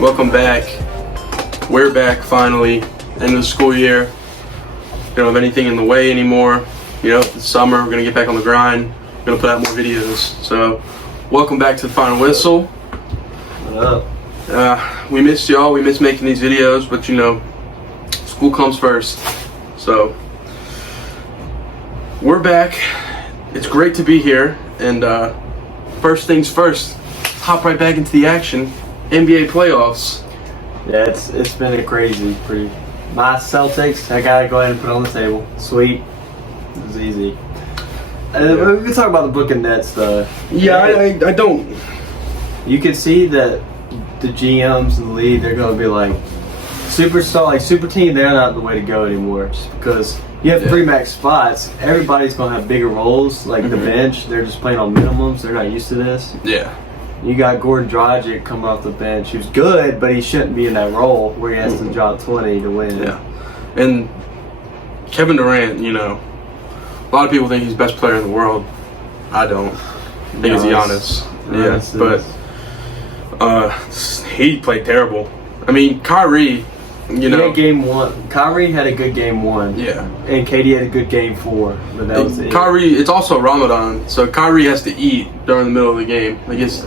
Welcome back. We're back finally. End of the school year. We don't have anything in the way anymore. You know, it's summer. We're gonna get back on the grind. We're gonna put out more videos. So, welcome back to the Final Whistle. What up? We missed y'all. We missed making these videos, but you know, school comes first. So, we're back. It's great to be here. And first things first, hop right back into the action. NBA playoffs. Yeah, it's been a crazy my Celtics, I gotta go ahead and put on the table. Sweet. It was easy. Yeah. We can talk about the Brooklyn Nets though. Yeah, I don't. You can see that the GMs in the league, they're gonna be like superstar, like super team, they're not the way to go anymore. Just because you have three max spots, everybody's gonna have bigger roles, like the bench, they're just playing on minimums, they're not used to this. Yeah. You got Gordon Dragic coming off the bench, who's good, but he shouldn't be in that role where he has to drop 20 to win. Yeah. And Kevin Durant, you know, a lot of people think he's the best player in the world. I don't. I think it's Giannis. Yeah, but he played terrible. I mean, Kyrie, you know. He had game one. Kyrie had a good game one. Yeah. And KD had a good game four. But that was it. Kyrie, it's also Ramadan, so Kyrie has to eat during the middle of the game. I guess.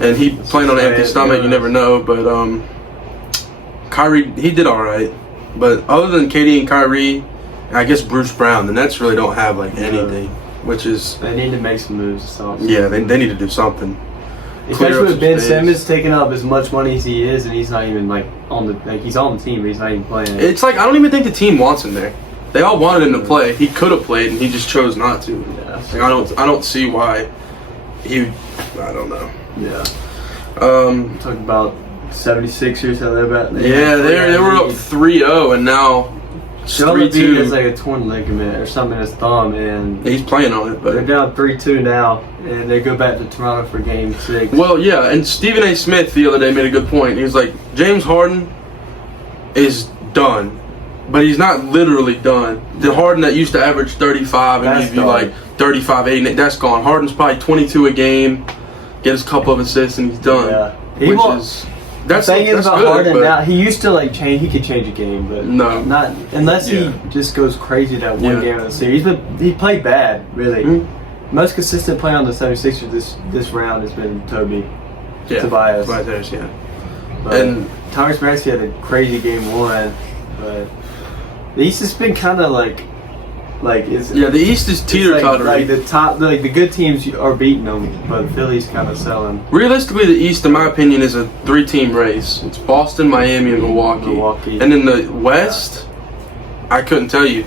And he playing on an empty stomach, you never know. But Kyrie, he did all right. But other than KD and Kyrie, I guess Bruce Brown, the Nets really don't have like anything, which is. They need to make some moves. Yeah, they need to do something. Especially with Ben Simmons taking up as much money as he is, and he's not even he's on the team, but he's not even playing. It's like I don't even think the team wants him there. They all wanted him to play. He could have played, and he just chose not to. Yeah. Like, I don't see why he. I don't know. Yeah. Talking about 76ers, how they're about. They were up 3-0, and now it's 3-2. Has like a torn ligament or something in his thumb, and he's playing on it. But they're down 3-2 now, and they go back to Toronto for Game 6. Well, yeah, and Stephen A. Smith the other day made a good point. He was like, James Harden is done, but he's not literally done. The Harden that used to average 35 and give you like 35, 8, that's gone. Harden's probably 22 a game, gets a couple of assists, and he's done. Yeah. That's the thing is about good, Harden now, he used to like change. He could change a game, but no, not unless he just goes crazy that one game of the series. But he played bad, really. Mm-hmm. Most consistent play on the 76ers this round has been Tobias. Yeah. But and Tyrese Maxey had a crazy game one, but the East has been kind of the East is teeter-totter. Like the top, the good teams are beating them, but Philly's kind of selling. Realistically, the East, in my opinion, is a 3-team race. It's Boston, Miami, and Milwaukee. And in the West, I couldn't tell you.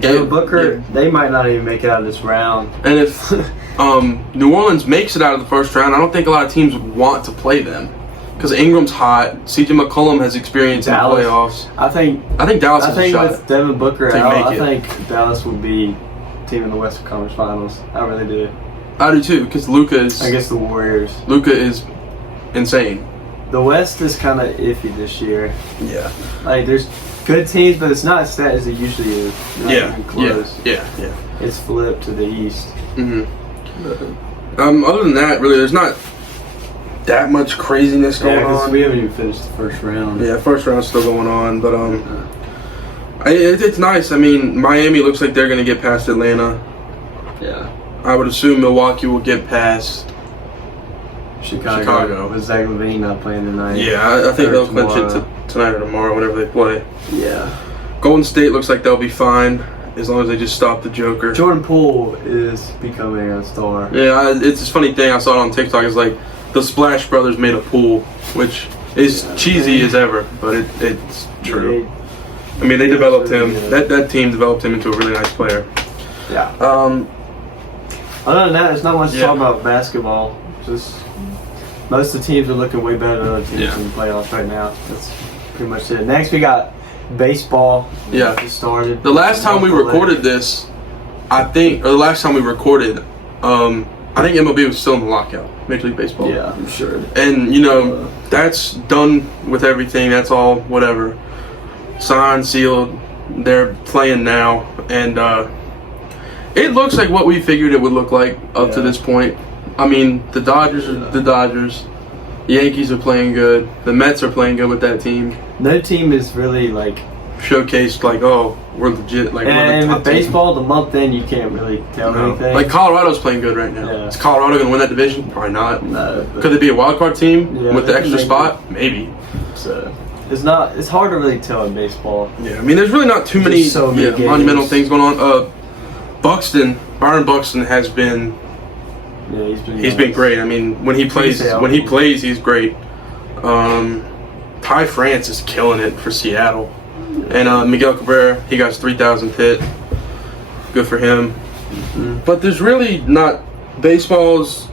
Devin Booker, they might not even make it out of this round. And if New Orleans makes it out of the first round, I don't think a lot of teams would want to play them. Because Ingram's hot. CJ McCollum has experience in the playoffs. I think Dallas has a shot. With Devin Booker out, I think Dallas will be team in the Western Conference Finals. I really do. I do too, because Luka is... I guess the Warriors. Luka is insane. The West is kind of iffy this year. Yeah. Like, there's good teams, but it's not as stat as it usually is. Not even close. Yeah. It's flipped to the East. Mm-hmm. Other than that, really, there's not that much craziness going on. We haven't even finished the first round. Yeah, first round's still going on, but it's nice. I mean, Miami looks like they're going to get past Atlanta. Yeah. I would assume Milwaukee will get past Chicago. With Zach LaVine not playing tonight. Yeah, I think they'll clinch it tonight or tomorrow, whenever they play. Yeah. Golden State looks like they'll be fine as long as they just stop the Joker. Jordan Poole is becoming a star. Yeah, it's this funny thing. I saw it on TikTok. It's like the Splash Brothers made a pool, which is cheesy as ever, but it's true. I mean, they developed him. That team developed him into a really nice player. Yeah. Other than that, there's not much to talk about basketball. Just most of the teams are looking way better than other teams in the playoffs right now. That's pretty much it. Next, we got baseball. Just started. The last time we recorded this, I think MLB was still in the lockout. Major League Baseball. Yeah, I'm sure. And, you know, that's done with everything. That's all, whatever. Signed, sealed. They're playing now. And it looks like what we figured it would look like up to this point. I mean, the Dodgers are the Dodgers. The Yankees are playing good. The Mets are playing good with that team. No team is really like showcased like, oh, we're legit. Like, and we're the with baseball, the month in you can't really tell anything. Like Colorado's playing good right now. Yeah. Is Colorado going to win that division? Probably not. No. Could they be a wild card team with the extra spot? It. Maybe. So it's not. It's hard to really tell in baseball. Yeah, I mean, there's really not too many, monumental things going on. Byron Buxton has been. Yeah, he's been great. I mean, when he plays, he's great. Ty France is killing it for Seattle. And Miguel Cabrera, he got his 3,000th hit. Good for him. Mm-hmm. But there's really not. Baseball's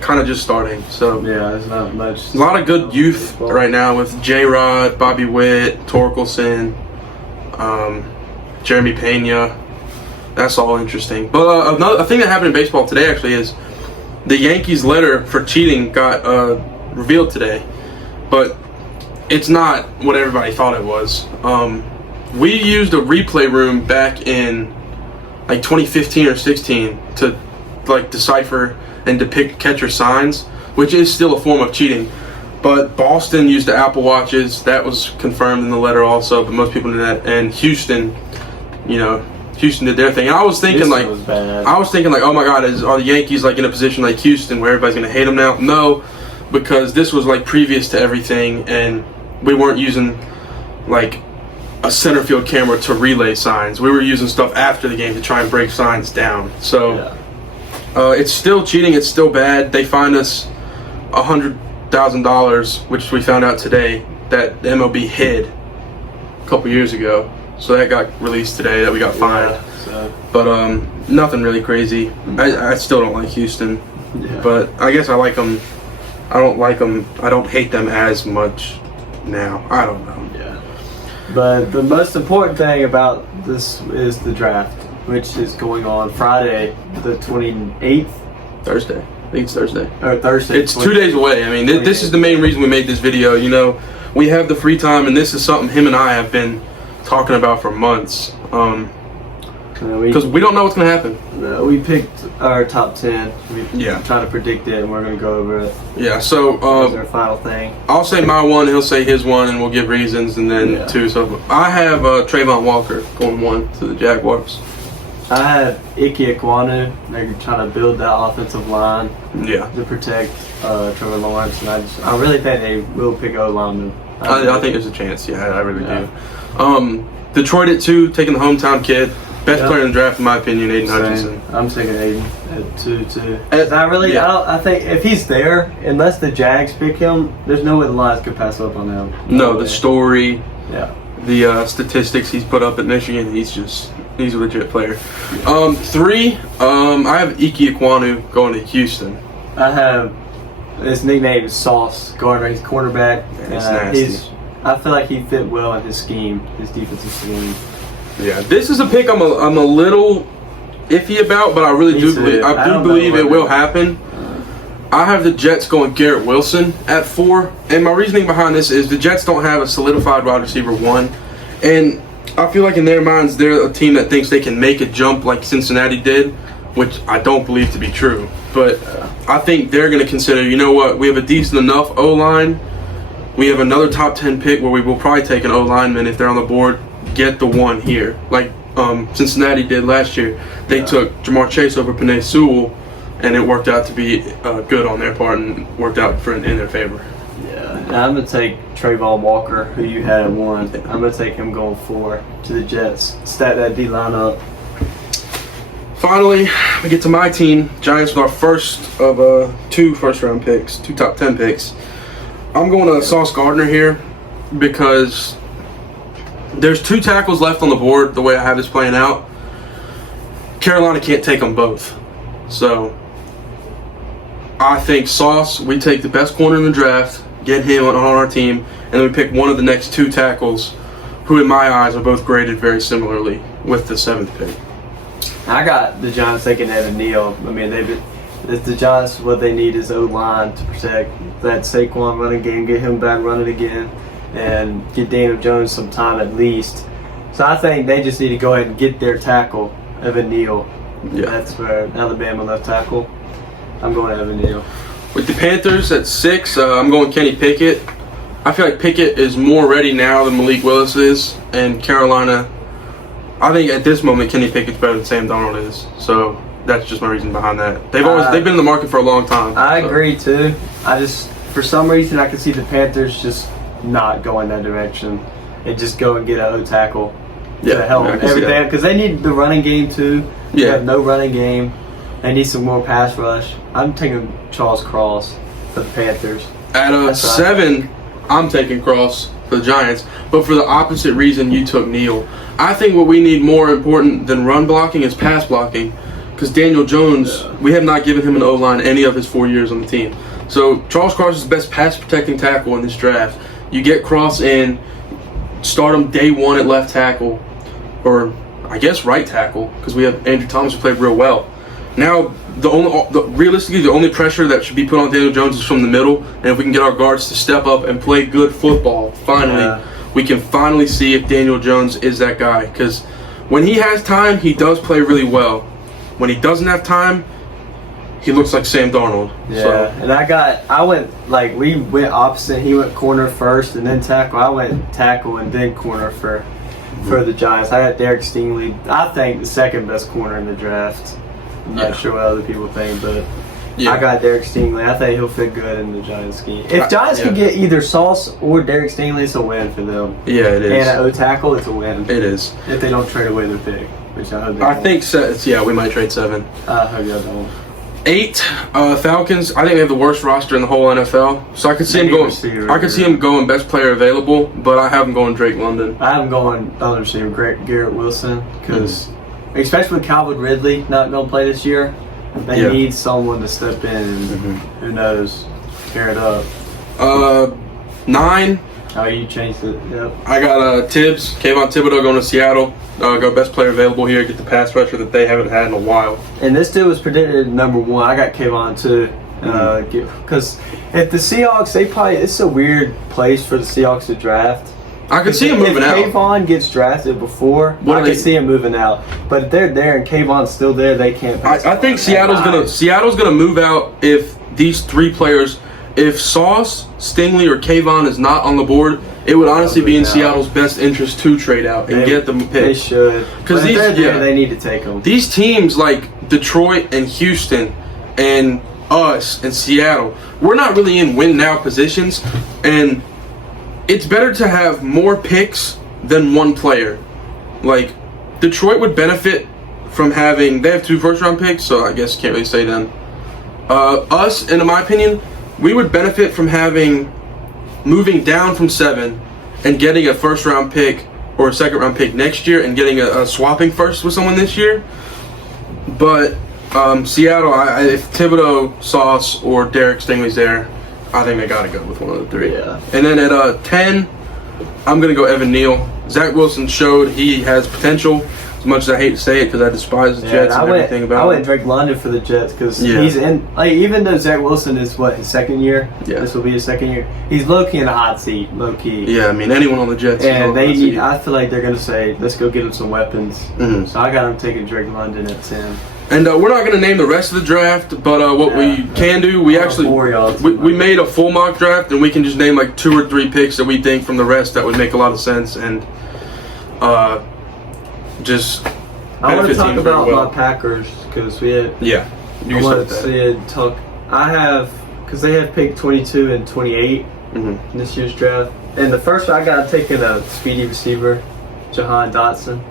kind of just starting. So yeah, there's not much. A lot of good youth right now with J-Rod, Bobby Witt, Torkelson, Jeremy Pena. That's all interesting. But another thing that happened in baseball today actually is the Yankees' letter for cheating got revealed today. But it's not what everybody thought it was. We used a replay room back in like 2015 or 16 to like decipher and depict catcher signs, which is still a form of cheating. But Boston used the Apple Watches. That was confirmed in the letter also, but most people knew that. And Houston, Houston did their thing. And I was thinking like, oh my God, are the Yankees like in a position like Houston where everybody's gonna hate them now? No, because this was like previous to everything, and we weren't using like a center field camera to relay signs. We were using stuff after the game to try and break signs down. So it's still cheating. It's still bad. They fined us $100,000, which we found out today that the MLB hid a couple years ago. So that got released today that we got fined. But nothing really crazy. I still don't like Houston. Yeah. But I guess I like them. I don't like them. I don't hate them as much now. I don't know. Yeah. But the most important thing about this is the draft, which is going on Friday, the 28th. Thursday. I think it's Thursday. Or Thursday. It's 2 days away. I mean, this is the main reason we made this video. We have the free time, and this is something him and I have been talking about for months. Because we don't know what's going to happen. We picked our top 10. We try to predict it, and we're going to go over it. Yeah, so that's our final thing. I'll say my one, he'll say his one, and we'll give reasons, and then two. So I have Travon Walker going 1 to the Jaguars. I have Ike Ekwonu. They're trying to build that offensive line to protect Trevor Lawrence, and I really think they will pick O-lineman. I think there's a chance. Yeah, I really do. Detroit at 2, taking the hometown kid. Best player in the draft, in my opinion, Aiden Hutchinson. I'm taking Aiden at 2 too. I think if he's there, unless the Jags pick him, there's no way the Lions could pass up on him. No, the story, the statistics he's put up at Michigan, he's a legit player. 3, I have Ike Ekwonu going to Houston. I have his nickname is Sauce Gardner. He's cornerback. That's nasty. I feel like he fit well in his scheme, his defensive scheme. Yeah, this is a pick I'm a little iffy about, but I really do believe it will happen. I have the Jets going Garrett Wilson at 4, and my reasoning behind this is the Jets don't have a solidified wide receiver 1, and I feel like in their minds they're a team that thinks they can make a jump like Cincinnati did, which I don't believe to be true. But I think they're going to consider, we have a decent enough O-line. We have another top 10 pick where we will probably take an O-lineman if they're on the board. Get the one here, like Cincinnati did last year. They took Jamar Chase over Penei Sewell, and it worked out to be good on their part and worked out in their favor. Yeah, I'm gonna take Travon Walker, who you had at 1. I'm gonna take him going 4 to the Jets. Stack that D line up. Finally, we get to my team, Giants, with our first of 2 first-round picks, 2 top 10 picks. I'm going to Sauce Gardner here because there's 2 tackles left on the board the way I have this playing out. Carolina can't take them both. So I think Sauce, we take the best corner in the draft, get him on our team, and then we pick one of the next 2 tackles who in my eyes are both graded very similarly with the 7th pick. I got the Giants taking Evan Neal. I mean, the Giants, what they need is O-line to protect that Saquon running game, get him back running again, and get Daniel Jones some time at least. So I think they just need to go ahead and get their tackle, Evan Neal. Yeah. That's for Alabama left tackle. I'm going to Evan Neal. With the Panthers at 6, I'm going Kenny Pickett. I feel like Pickett is more ready now than Malik Willis is, and Carolina. I think at this moment Kenny Pickett's better than Sam Darnold is. So that's just my reason behind that. They've been in the market for a long time. I agree too. For some reason I can see the Panthers just not going that direction and just go and get an O tackle. Yeah, to help everything because they need the running game too. They have no running game. They need some more pass rush. I'm taking Charles Cross for the Panthers. At 7, I'm taking Cross for the Giants, but for the opposite reason you took Neal. I think what we need more important than run blocking is pass blocking, because Daniel Jones, we have not given him an O-line any of his 4 years on the team. So Charles Cross is the best pass protecting tackle in this draft. You get Cross in, start him day 1 at left tackle, or I guess right tackle, because we have Andrew Thomas who played real well. Now, realistically, the only pressure that should be put on Daniel Jones is from the middle, and if we can get our guards to step up and play good football, finally, we can finally see if Daniel Jones is that guy. Because when he has time, he does play really well. When he doesn't have time, he looks like Sam Darnold. Yeah, and we went opposite. He went corner first and then tackle. I went tackle and then corner for the Giants. I got Derek Stingley. I think the second best corner in the draft. I'm not sure what other people think, but I got Derek Stingley. I think he'll fit good in the Giants scheme. If Giants can get either Sauce or Derek Stingley, it's a win for them. Yeah, it is. And an O-tackle, it's a win. It is. If they don't trade away their pick, which I hope they I think we might trade 7. I hope y'all don't. 8, Falcons. I think they have the worst roster in the whole NFL. So I could see him going. I could see him going best player available, but I have him going Drake London. I have him going other receiver, Garrett Wilson, because especially with Calvin Ridley not going to play this year, they need someone to step in and who knows, tear it up. 9. Oh, you changed it. Yep. I got Tibbs, Kayvon Thibodeau going to Seattle. Go best player available here. Get the pass rusher that they haven't had in a while. And this dude was predicted number 1. I got Kayvon too. Because if the Seahawks, it's a weird place for the Seahawks to draft. I could see him moving out. If Kayvon gets drafted before, I could see him moving out. But if they're there and Kayvon's still there, they can't pass. I think Seattle's gonna move out if these 3 players, if Sauce, Stingley, or Kayvon is not on the board. It would honestly be in Seattle's best interest to trade out and get them picked. They should. Because they need to take them. These teams like Detroit and Houston and us and Seattle, we're not really in win now positions, and it's better to have more picks than one player. Like Detroit would benefit from having, they have 2 first-round picks, so I guess can't really say them. Us, and in my opinion, we would benefit from moving down from 7 and getting a first-round pick or a second-round pick next year and getting a swapping first with someone this year. But Seattle, if Thibodeau, Sauce, or Derek Stingley's there, I think they got to go with one of the 3. Yeah. And then at 10, I'm going to go Evan Neal. Zach Wilson showed he has potential. As much as I hate to say it because I despise the Jets and everything about it. I went Drake London for the Jets because he's in. Even though Zach Wilson is his second year. Yeah. This will be his second year. He's low key in a hot seat. Low key. Yeah, I mean anyone on the Jets. And they need. I feel like they're gonna say, let's go get him some weapons. So I got him taking Drake London at 10. And we're not going to name the rest of the draft, but what we can do, we made a full mock draft, and we can just name like 2 or 3 picks that we think from the rest that would make a lot of sense, and just. I want to talk about my Packers because we had. Yeah, you can start that. Because they have picked 22 and 28 in this year's draft, and the first one I got taking a speedy receiver, Jahan Dotson.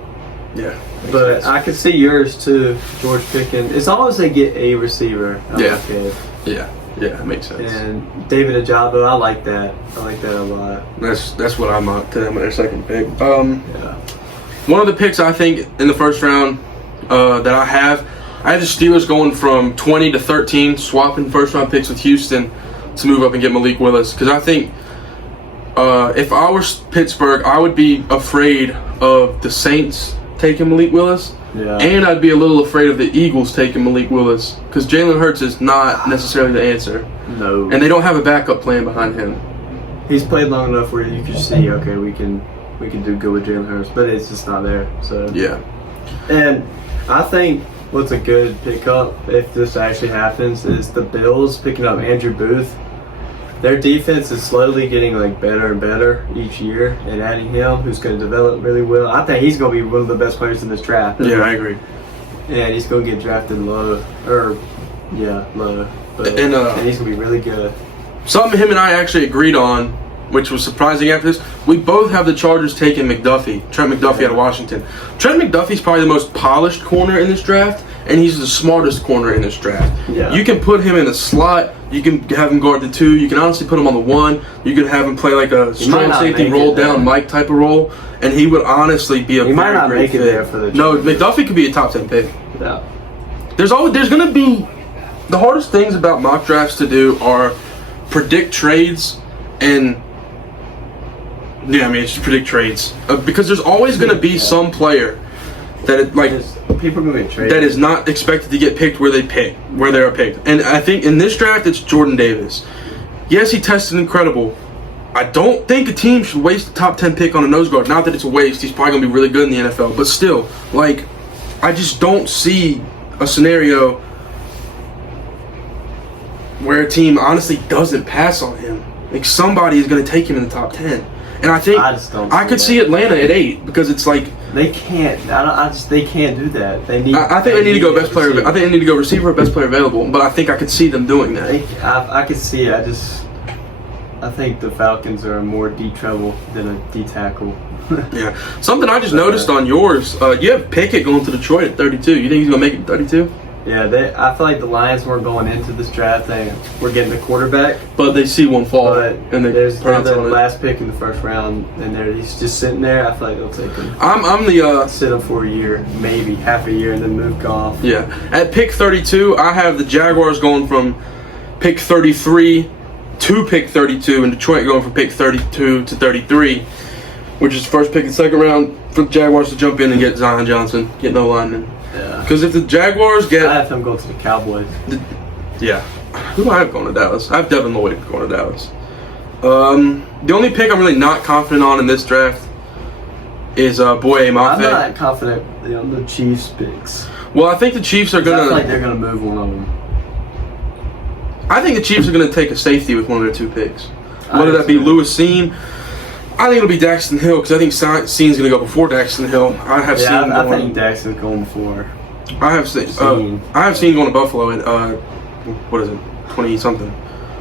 Yeah. But I could see yours too, George Pickens. As long as they get a receiver, I'm okay. Yeah, it makes sense. And David Ajabo, I like that. I like that a lot. That's what I'm up to them with their second pick. One of the picks I think in the first round that I have the Steelers going from 20 to 13, swapping first round picks with Houston to move up and get Malik Willis. Because I think if I were Pittsburgh, I would be afraid of the Saints taking Malik Willis, and I'd be a little afraid of the Eagles taking Malik Willis because Jalen Hurts is not necessarily the answer. No, and they don't have a backup plan behind him. He's played long enough where you can see, okay, we can do good with Jalen Hurts, but it's just not there. So yeah, and I think what's a good pickup if this actually happens is the Bills picking up Andrew Booth. Their defense is slowly getting like better and better each year, and adding him, who's going to develop really well. I think he's going to be one of the best players in this draft. Yeah, I agree. And he's going to get drafted low, low. But, and he's going to be really good. Something him and I actually agreed on, which was surprising after this. We both have the Chargers taking Trent McDuffie out of Washington. Trent McDuffie's probably the most polished corner in this draft, and he's the smartest corner in this draft. Yeah. You can put him in the slot. You can have him guard the 2. You can honestly put him on the 1. You can have him play like a strong safety roll down Mike type of role, and he would honestly be a he might not very make great it fit. there for the No, Chargers. McDuffie could be a top 10 pick. Yeah. There's going to be the hardest things about mock drafts to do are predict trades and it's just predict trades because there's always going to be some player that people are going to get traded that is not expected to get picked where they're picked. And I think in this draft it's Jordan Davis. Yes, he tested incredible. I don't think a team should waste a top 10 pick on a nose guard. Not that it's a waste. He's probably going to be really good in the NFL, but still, I just don't see a scenario where a team honestly doesn't pass on him. Like somebody is going to take him in the top 10. And I think I could see Atlanta at 8 because it's like they can't. They can't do that. They need. I think they need to go best player. I think they need to go receiver, best player available. But I think I could see them doing that. I could see it. I think the Falcons are more D treble than a D tackle. Yeah. Something I just noticed on yours. You have Pickett going to Detroit at 32. You think he's going to make it 32? Yeah, I feel like the Lions weren't going into this draft. They were getting a quarterback, but they see one fall, and they're the last pick in the first round, and he's just sitting there. I feel like they'll take him. I'm the sit him for a year, maybe half a year, and then move off. Yeah, at pick 32, I have the Jaguars going from pick 33 to pick 32, and Detroit going from pick 32 to 33, which is first pick and second round for the Jaguars to jump in and get Zion Johnson, get no lineman. Yeah. Because if the Jaguars get... I have them go to the Cowboys. Yeah. Who do I have going to Dallas? I have Devin Lloyd going to Dallas. The only pick I'm really not confident on in this draft is Boye Mafe. I'm not confident on the Chiefs picks. Well, I think the Chiefs are going to... I feel like they're going to move one of them. I think the Chiefs are going to take a safety with one of their 2 picks. Whether that be Lewis Seen... I think it'll be Daxton Hill because I think Seen's going to go before Daxton Hill. I think Daxton's going before. I have Seen going to Buffalo at what is it, 20 something.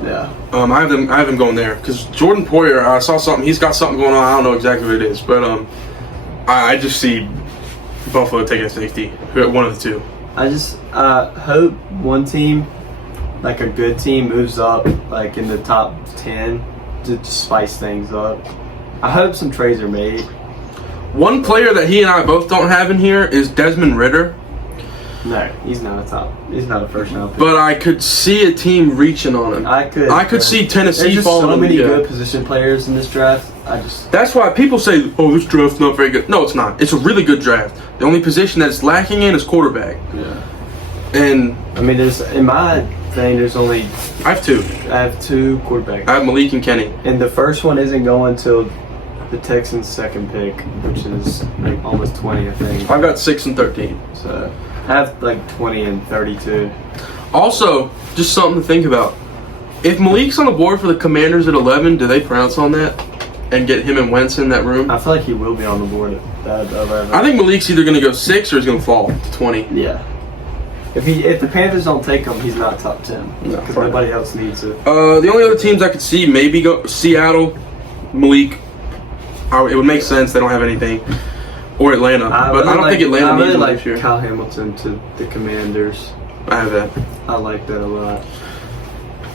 Yeah. I have him going there because Jordan Poyer. I saw something. He's got something going on. I don't know exactly what it is, but I just see Buffalo taking a safety. One of the 2. I just hope one team, like a good team, moves up like in the top 10 to spice things up. I hope some trades are made. One player that he and I both don't have in here is Desmond Ridder. No, he's not a first round pick. But I could see a team reaching on him. I could see Tennessee There's just falling. So many good position players in this draft. That's why people say, "Oh, this draft's not very good." No, it's not. It's a really good draft. The only position that's lacking in is quarterback. Yeah. And I mean, in my thing, there's only I have 2. I have 2 quarterbacks. I have Malik and Kenny. And the first one isn't going till the Texans' second pick, which is like almost 20, I think. I've got 6 and 13. So I have like 20 and 32. Also, just something to think about. If Malik's on the board for the Commanders at 11, do they pronounce on that and get him and Wentz in that room? I feel like he will be on the board at that 11. I think Malik's either going to go 6 or he's going to fall to 20. Yeah. If the Panthers don't take him, he's not top 10 because nobody else needs it. The only other teams I could see maybe go Seattle, Malik. It would make sense. They don't have anything. Or Atlanta, but I don't think Atlanta needs him this year. Kyle Hamilton to the Commanders. I have that. I like that a lot.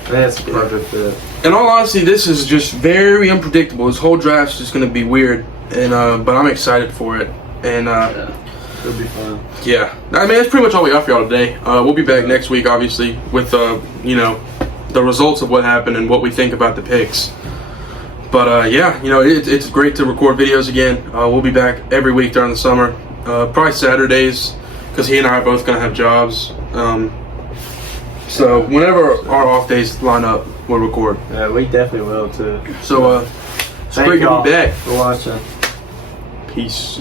That's a perfect fit. In all honesty, this is just very unpredictable. This whole draft's just going to be weird, and but I'm excited for it. And it'll be fun. Yeah, I mean that's pretty much all we got for y'all today. We'll be back next week, obviously, with the results of what happened and what we think about the picks. But it's great to record videos again. We'll be back every week during the summer, probably Saturdays, because he and I are both going to have jobs. So whenever our off days line up, we'll record. Yeah, we definitely will too. So it's great to be back. For watching. Peace.